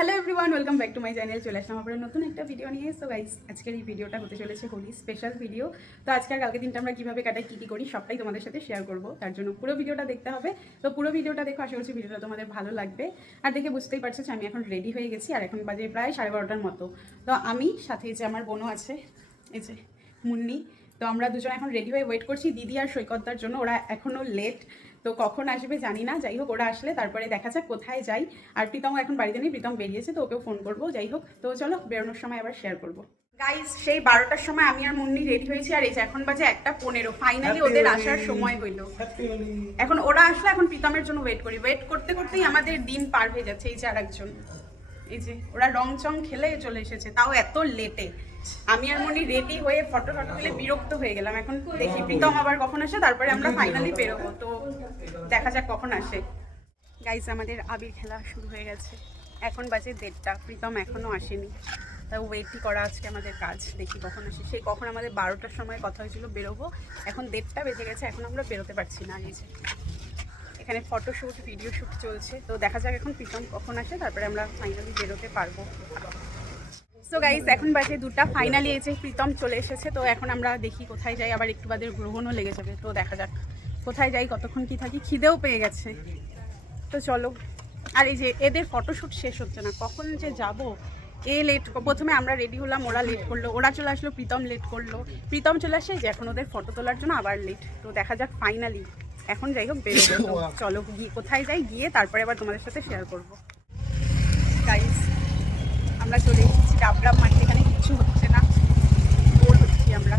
Hello everyone, welcome back to my channel. চলে আসলাম আবার নতুন একটা ভিডিও নিয়ে। সো গাইস, আজকের এই ভিডিওটা হতে চলেছে হোলি স্পেশাল ভিডিও। তো আজকে আর কালকে দিনটা আমরা কীভাবে কাটাই, কী করি সবটাই তোমাদের সাথে শেয়ার করবো। তার জন্য পুরো ভিডিওটা দেখতে হবে। তো পুরো ভিডিওটা দেখো, আশা করছি ভিডিওটা তোমাদের ভালো লাগবে। আর দেখে বুঝতেই পারছো যে আমি এখন রেডি হয়ে গেছি, আর এখন বাজে প্রায় 12:30টার মতো। তো আমি সাথে যে আমার বোনও আছে, এই যে মুন্নি। তো আমরা দুজন এখন রেডি হয়ে ওয়েট করছি দিদি আর সৈকতদার জন্য। ওরা এখনও লেট, তো কখন আসবে জানি না। যাই হোক, ওরা আসলে তারপরে দেখা যাক কোথায় যাই। আর প্রীতমও এখন বাড়িতে নেই, প্রীতম বেরিয়েছে, তো ওকেও ফোন করবো। যাই হোক, তো চলো বেরোনোর সময় আবার শেয়ার করবো। গাইস, সেই 12টার সময় আমি আর মুন্নি রেডি হয়েছি, আর এই যে এখন বাজে 1:15। ফাইনালি ওদের আসার সময় হইলো। এখন ওরা আসলে এখন প্রীতমের জন্য ওয়েট করি। ওয়েট করতে করতেই আমাদের দিন পার হয়ে যাচ্ছে। এই যে আর একজন, এই যে ওরা রং চং খেলে চলে এসেছে, তাও এত লেটে। আমি আর মনি রেডি হয়ে ফটো তুলে বিরক্ত হয়ে গেলাম। এখন দেখি প্রীতম আবার কখন আসে, তারপরে আমরা ফাইনালি বেরোবো। তো দেখা যাক কখন আসে। গাইস, আমাদের আবির খেলা শুরু হয়ে গেছে। এখন বাজে 1:30, প্রীতম এখনও আসেনি। তাও ওয়েটই করা আজকে আমাদের কাজ। দেখি কখন আসে। সেই কখন আমাদের 12টার সময় কথা হয়েছিল বেরোবো, এখন 1:30 বেজে গেছে, এখন আমরা বেরোতে পারছি না। এই যে এখানে ফটোশ্যুট ভিডিও শ্যুট চলছে। তো দেখা যাক এখন প্রীতম কখন আসে, তারপরে আমরা ফাইনালি বেরোতে পারবো। সো গাইস, এখন বাজে 2টা। ফাইনালি এসে প্রীতম চলে এসেছে। তো এখন আমরা দেখি কোথায় যাই। আবার একটু বাদে গ্রহণও লেগে যাবে। তো দেখা যাক কোথায় যাই, কতক্ষণ কি থাকি। খিদেও পেয়ে গেছে, তো চলো। আর এই যে এদের ফটোশ্যুট শেষ হচ্ছে না, কখন যে যাব। এ লেট, প্রথমে আমরা রেডি হলাম, ওরা লেট করলো। ওরা চলে আসলো, প্রীতম লেট করলো। প্রীতম চলে আসে যে এখন ওদের ফটো তোলার জন্য আবার লেট। তো দেখা যাক ফাইনালি এখন যাই হোক বেরোবো। তো চলো গিয়ে কোথায় যাই, গিয়ে তারপরে আবার তোমাদের সাথে শেয়ার করবো। গাইস, আমরা চলে এসেছি ডাবগ্রাম মাঠে। এখানে কিছু হচ্ছে না, বোর হচ্ছি আমরা।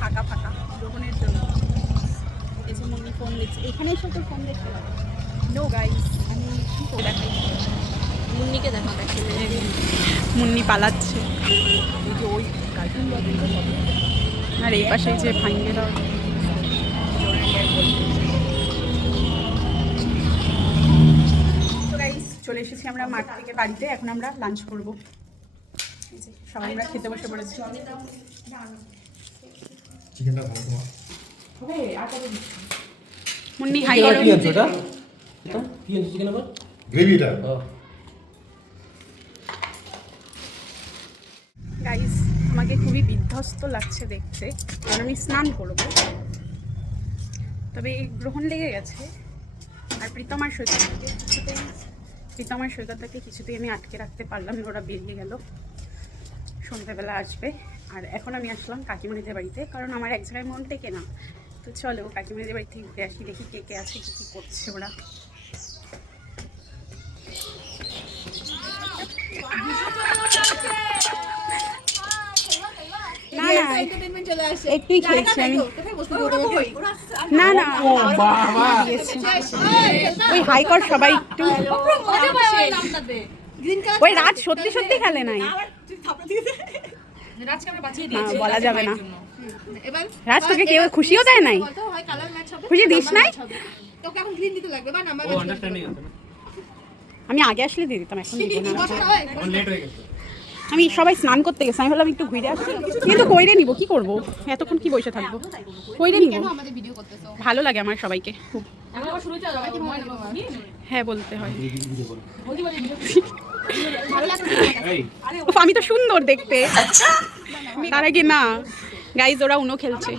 ফাঁকা ফাঁকা গ্রহণের জন্য। এই যে মুন্নি ফোন দিচ্ছে, এখানে এসে তো ফোন দেখতে হবে। নো গাইস, আমি কী করে দেখাই, মুন্নিকে দেখা দেখে মুন্নি পালাচ্ছে। এই যে ওই কার্টুন বাদুনটা কত, আর এই পাশে যে ভাঙ্গে দাও। চলে এসেছি আমরা মাঠ থেকে বাড়িতে। এখন আমরা লাঞ্চ করবো। সবাই আমরা খেতে বসে পড়েছি। মুন্নি হাই করো। কি আছে ওটা? এটা কি আছে চিকেন আবার? গ্রেভিটা। গাইস, আমাকে খুবই বিধ্বস্ত লাগছে দেখতে, কারণ আমি স্নান করবো। তবে গ্রহণ লেগে গেছে। আর প্রীতম আর সৈকতটাকে কিছুতেই আমি আটকে রাখতে পারলাম না। ওরা বেরিয়ে গেল, সন্ধ্যাবেলা আসবে। আর এখন আমি আসলাম কাকিমণিদের বাড়িতে, কারণ আমার এক জায়গায় মন টেকে না। তো চলো কাকিমণিদের বাড়ি থেকে ঘুরে আসি, দেখি কে কে আছে, কী কী করছে ওরা। একটুই খেয়েছি আমি। না না, ওই হাইকোর্ট সবাই একটু। ওই রাত সত্যি সত্যি খেলে নাই, বলা যাবে না। রাজ তোকে কেউ খুশিও দেয় নাই, খুশি দিস নাই। আমি আগে আসলে দিয়ে দিতাম, এখন আমি সবাই স্নান করতে গেছি, আমি ভাবলাম একটু ঘুরে আসি, কিন্তু কইরে নিব, কি করব এতক্ষণ, কি বসে থাকবো, কইরে নিব। ভালো লাগে আমার সবাইকে খুব। হ্যাঁ বলতে হয়। আমি তো সুন্দর দেখতে, তার আগে না। গাইজ, ওরা উনো খেলছে।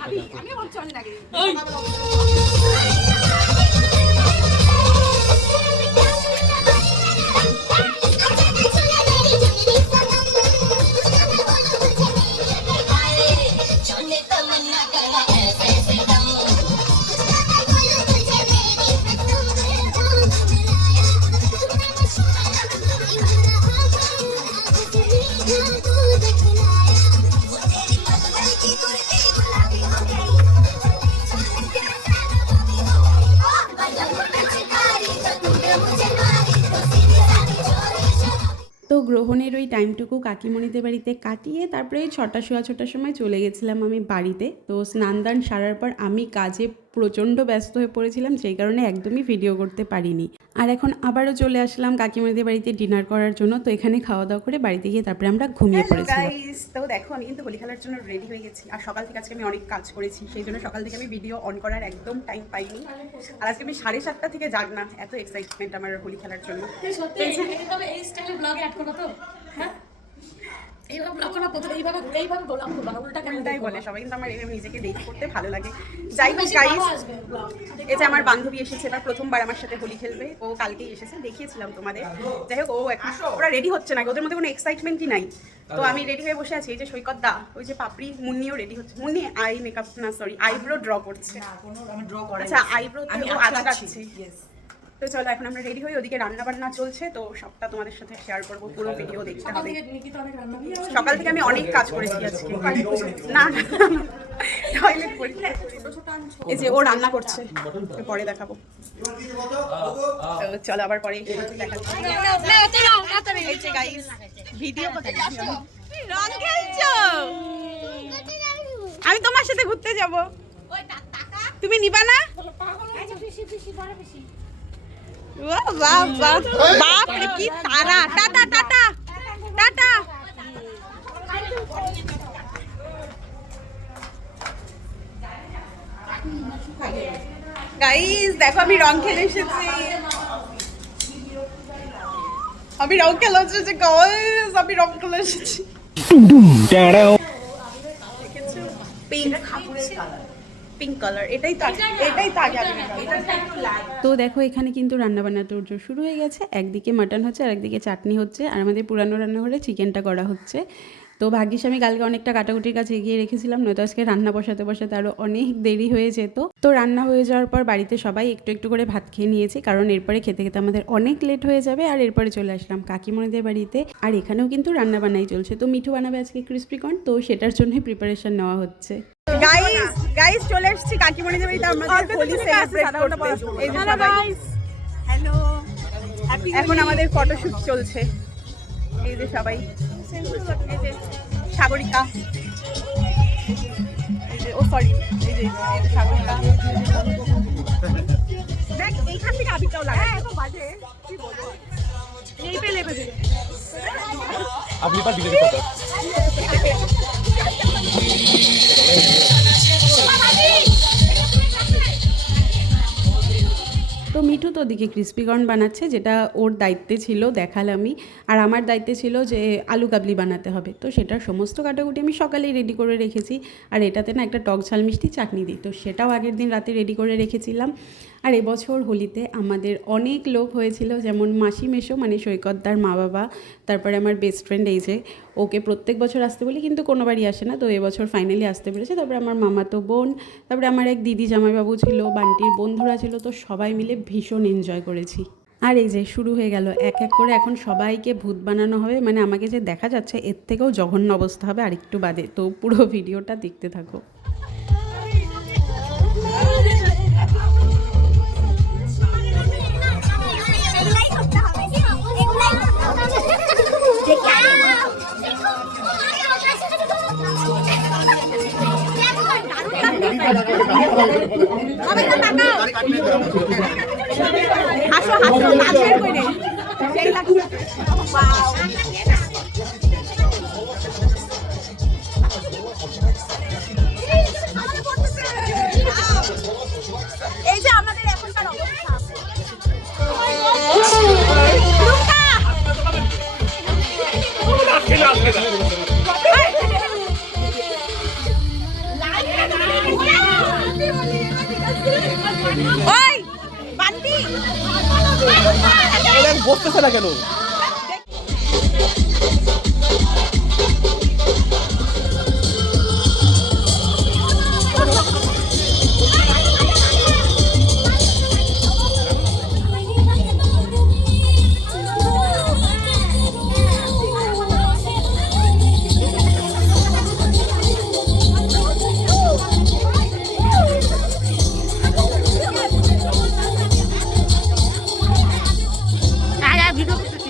তো গ্রহণের ওই টাইমটুকু কাকিমণিদের বাড়িতে কাটিয়ে তারপরে 6টা সোয়া 6টার সময় চলে গেছিলাম আমি বাড়িতে। তো স্নান দান সারার পর আমি কাজে প্রচণ্ড ব্যস্ত হয়ে পড়েছিলাম, সেই কারণে একদমই ভিডিও করতে পারিনি। আর এখন আবারও চলে আসলাম কাকিমাদের বাড়িতে ডিনার করার জন্য। তো এখানে খাওয়া দাওয়া করে বাড়িতে গিয়ে তারপরে আমরা ঘুমিয়ে পড়েছিলাম। তো দেখো আমি কিন্তু হোলি খেলার জন্য রেডি হয়ে গেছি, আর সকাল থেকে আজকে আমি অনেক কাজ করেছি, সেই জন্য সকাল থেকে আমি ভিডিও অন করার একদম টাইম পাইনি। আর আজকে আমি 7:30 থেকে জাগনা, এত এক্সাইটমেন্ট আমার হোলি খেলার জন্য। এই স্টাইলে ব্লগে অ্যাড করো তো, হ্যাঁ এইভাবে ব্লগ করা প্রথমে এইভাবে বললাম তো উল্টা কেন তাই বলে সবাই, কিন্তু আমার এরকম নিজেকে দেখতে করতে ভালো লাগে। যাই হোক গাইস, এই যে আমার বান্ধবী এসেছে, এবার প্রথমবার আমার সাথে হোলি খেলবে। ও কালকেই এসেছে, দেখিয়েছিলাম তোমাদের। যাই হোক, ও এখন ওরা রেডি হচ্ছে না, ওদের মধ্যে কোনো এক্সাইটমেন্টই নাই। তো আমি রেডি হয়ে বসে আছি। এই যে সৈকত দা, ওই যে পাপড়ি, মুন্নিও রেডি হচ্ছে। মুন্নি আই মেকআপ না সরি আইব্রো ড্র করছে। আচ্ছা আইব্রো ও আঁচকাচ্ছে। তো চলো এখন আমরা রেডি হই, ওদিকে রান্না বান্না চলছে, তো সবটা তোমাদের সাথে শেয়ার করবো, পুরো ভিডিও দেখতে হবে। সকাল থেকে আমি অনেক কাজ করেছি আজকে। না টয়লেট করি। এই যে ও রান্না করছে, পরে দেখাবো। তো চলো আবার পরে দেখাচ্ছি। এই যে গাইস ভিডিও করতে রং খেলছো, আমি তোমার সাথে ঘুরতে যাব, তুমি নিবা না? বাপ রে কি তারা! Tata tata tata. গাইস দেখো আমি রং খেলে এসেছি, আমি রং খেলে এসেছি গাইস, আমি রং খেলে এসেছি। পিঙ্ক কালার, এটাই তো আগে। তো দেখো এখানে কিন্তু রান্নাবান্না তোড়জোড় শুরু হয়ে গেছে। একদিকে মাটন হচ্ছে আর একদিকে চাটনি হচ্ছে, আর আমাদের পুরানো রান্নাঘরে চিকেনটা করা হচ্ছে। তো ভাগ্যিস আমি কালকে অনেকটা কাটাকুটির কাছে এগিয়ে রেখেছিলাম, নয়তো আজকে রান্না বসাতে আরও অনেক দেরি হয়ে যেত। তো রান্না হয়ে যাওয়ার পর বাড়িতে সবাই একটু একটু করে ভাত খেয়ে নিয়েছে, কারণ এরপরে খেতে খেতে আমাদের অনেক লেট হয়ে যাবে। আর এরপরে চলে আসলাম কাকিমণিদের বাড়িতে, আর এখানেও কিন্তু রান্না বান্নাই চলছে। তো মিঠু বানাবে আজকে ক্রিসপি কর্ন, তো সেটার জন্যই প্রিপারেশন নেওয়া হচ্ছে। গাইস চলে এসেছি কাকিমণিদের বাড়িতে আমাদের হোলি সেলিব্রেট করতে। এই যে গাইস হ্যালো, এখন আমাদের ফটোশুট চলছে। এই যে সবাই, এই যে সাগরিকা, এই যে ও সরি এই যে সাগরিকা, দেখ এইখান থেকে আবিরটাও লাগা। এত বাজে কি বলবো, এই পেলে পেলে আপনি পার ভিডিও করতে। তো মিঠু তো ওদিকে ক্রিসপি কর্ন বানাচ্ছে, যেটা ওর দায়িত্বে ছিল দেখালামই। আর আমার দায়িত্বে ছিল যে আলু কাবলি বানাতে হবে, তো সেটার সমস্ত কাটাকুটি আমি সকালেই রেডি করে রেখেছি। আর এটাতে না একটা টক ঝাল মিষ্টি চাটনি দিই, তো সেটাও আগের দিন রাতে রেডি করে রেখেছিলাম। আর এবছর হোলিতে আমাদের অনেক লোক হয়েছিল, যেমন মাসি মেশো মানে সৈকতদার মা বাবা, তারপরে আমার বেস্ট ফ্রেন্ড, এই যে ওকে প্রত্যেক বছর আসতে বলি কিন্তু কোনো বাড়ি আসে না, তো এবছর ফাইনালি আসতে পেরেছে। তারপরে আমার মামাতো বোন, তারপরে আমার এক দিদি জামাইবাবু ছিল, বান্টির বন্ধুরা ছিল, তো সবাই মিলে ভীষণ এনজয় করেছি। আর এই যে শুরু হয়ে গেল এক এক করে, এখন সবাইকে ভূত বানানো হবে, মানে আমাকে যে দেখা যাচ্ছে এর থেকেও জঘন্য অবস্থা হবে আর একটু বাদে। তো পুরো ভিডিওটা দেখতে থাকো। হাসো হাসো নাচের কইরে সেই লাগছে। এই যে আমাদের এখনকার অবস্থা, ওই বান্টি বসতেছে না কেন? ভিডিও করতেছি।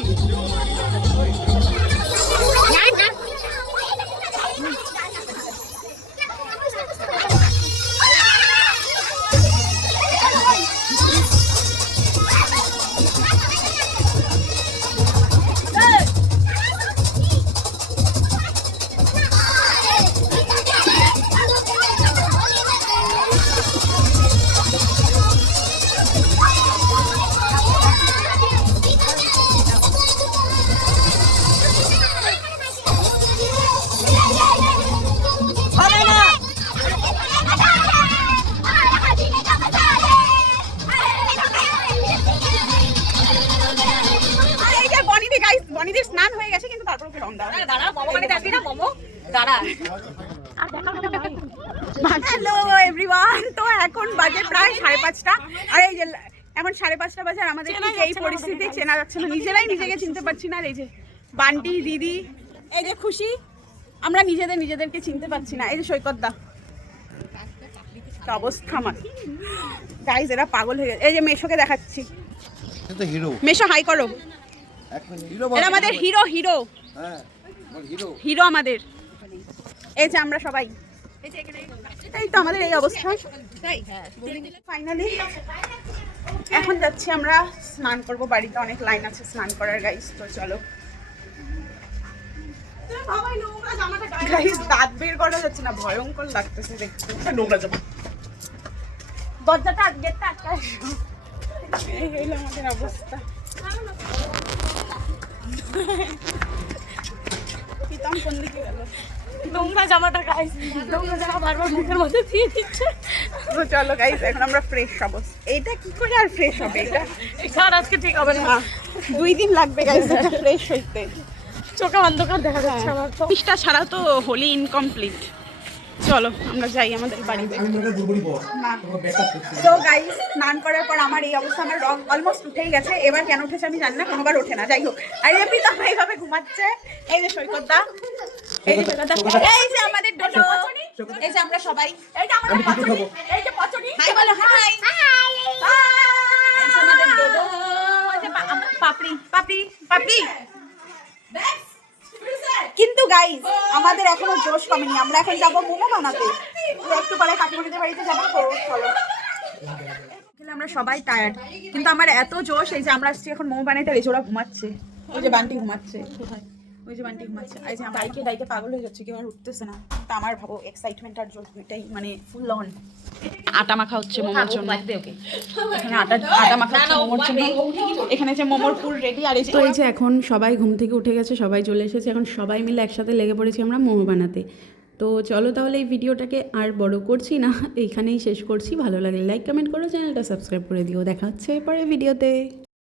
বনিদির স্নান হয়ে গেছে কিন্তু তারপর ওকে রং দেওয়া হয়নি। দাঁড়া মোমো বানাতে আসবি না মোমো দাঁড়া হ্যালো এভরিওয়ান, তো এখন বাজে প্রায় 5:30 আর এই যে এখন 5:30 বাজে আর আমাদের ঠিক এই পরিস্থিতি চেনা যাচ্ছে না, নিজেরাই নিজেকে চিনতে পারছি না। আর এই যে বান্টি দিদি, এই যে খুশি, আমরা নিজেদেরকে চিনতে পারছি না। এই যে সৈকত দা, অবস্থা আমার গাইজ, এরা পাগল হয়ে গেছে। এই যে মেশোকে দেখাচ্ছি, এটা হিরো মেশো হাই করো। হিরো এরা আমাদের হিরো হিরো হ্যাঁ হিরো হিরো আমাদের। এই যে আমরা সবাই, এই তো আমাদের এই অবস্থা। ফাইনালি এখন যাচ্ছি আমরা স্নান করব, বাড়িতে অনেক লাইন আছে স্নান করার গাইস। তো চলো গাইস, দাঁত বের করা যাচ্ছে না, ভয়ঙ্কর লাগতেছে দেখতে। নোংরা জামা, দরজাটা গেটটা আটকায়। এই হলো আমাদের অবস্থা। প্রীতম কোন দিকে গেল? নোংরা জামাটা গাইস, নোংরা জামা বারবার মুখের মধ্যে দিয়ে দিচ্ছে। তো চলো গাইস, এখন আমরা ফ্রেশ হব। এইটা কি করে আর ফ্রেশ হবে? এটা স্যার আজকে ঠিক হবে না, 2 দিন লাগবে গাইস এটা ফ্রেশ হইতে। চোখে অন্ধকার দেখা যাচ্ছে আমার তো। পিসটা ছাড়া তো হোলি ইনকমপ্লিট। চলো আমরা যাই আমাদের বাড়িতে। তো গাইস, স্নান করার পর আমার এই অবস্থা, আমার রং অলমোস্ট উঠেই গেছে। এবার কেন উঠেছে আমি জানি না, কোনোবার ওঠে না, যাই হোক। আর এই প্রীতম এইভাবে ঘুমাচ্ছে। এই যে সৈকত দা, এই যে সৈকত দা, এই যে আমাদের ডোডো, এই যে আমরা সবাই, এই যে আমাদের পচনি, এই যে পচনি, হাই বলো, হাই হাই, এই যে আমাদের ডোডো, এই যে পাপড়ি পাপড়ি পাপড়ি। কিন্তু গাইস, আমাদের এখনো জোশ কমেনি। আমরা এখন যাব মোমো বানাতে, তো একটু পরে কাকিমণিদের বাড়িতে যাবো। তো চলো, আমরা সবাই টায়ার্ড কিন্তু আমার এত জোশ। এই যে আমরা আসছি এখন মোমো বানাইতে, এই যে ওরা ঘুমাচ্ছে, ওই যে বান্টি ঘুমাচ্ছে, ওই যে বান্টি ঘুমাচ্ছে। এই যে বাইকে ডাইকে পাগল হয়ে যাচ্ছে, কেউ আর উঠতেছে না। তো আমার ভাবো এক্সাইটমেন্ট আর জোশ দুইটাই মানে ফুল অন। আটা মাখা হচ্ছে মোমোর জন্য, এখানে আটা মাখা হচ্ছে মোমোর জন্য। এখানে যে মোমোর পুর রেডি। আর তো এই যে এখন সবাই ঘুম থেকে উঠে গেছে, সবাই চলে এসেছে, এখন সবাই মিলে একসাথে লেগে পড়েছি আমরা মোমো বানাতে। তো চলো তাহলে এই ভিডিওটাকে আর বড় করছি না, এইখানেই শেষ করছি। ভালো লাগলে লাইক কমেন্ট করো, চ্যানেলটা সাবস্ক্রাইব করে দিও। দেখা হচ্ছে পরের ভিডিওতে।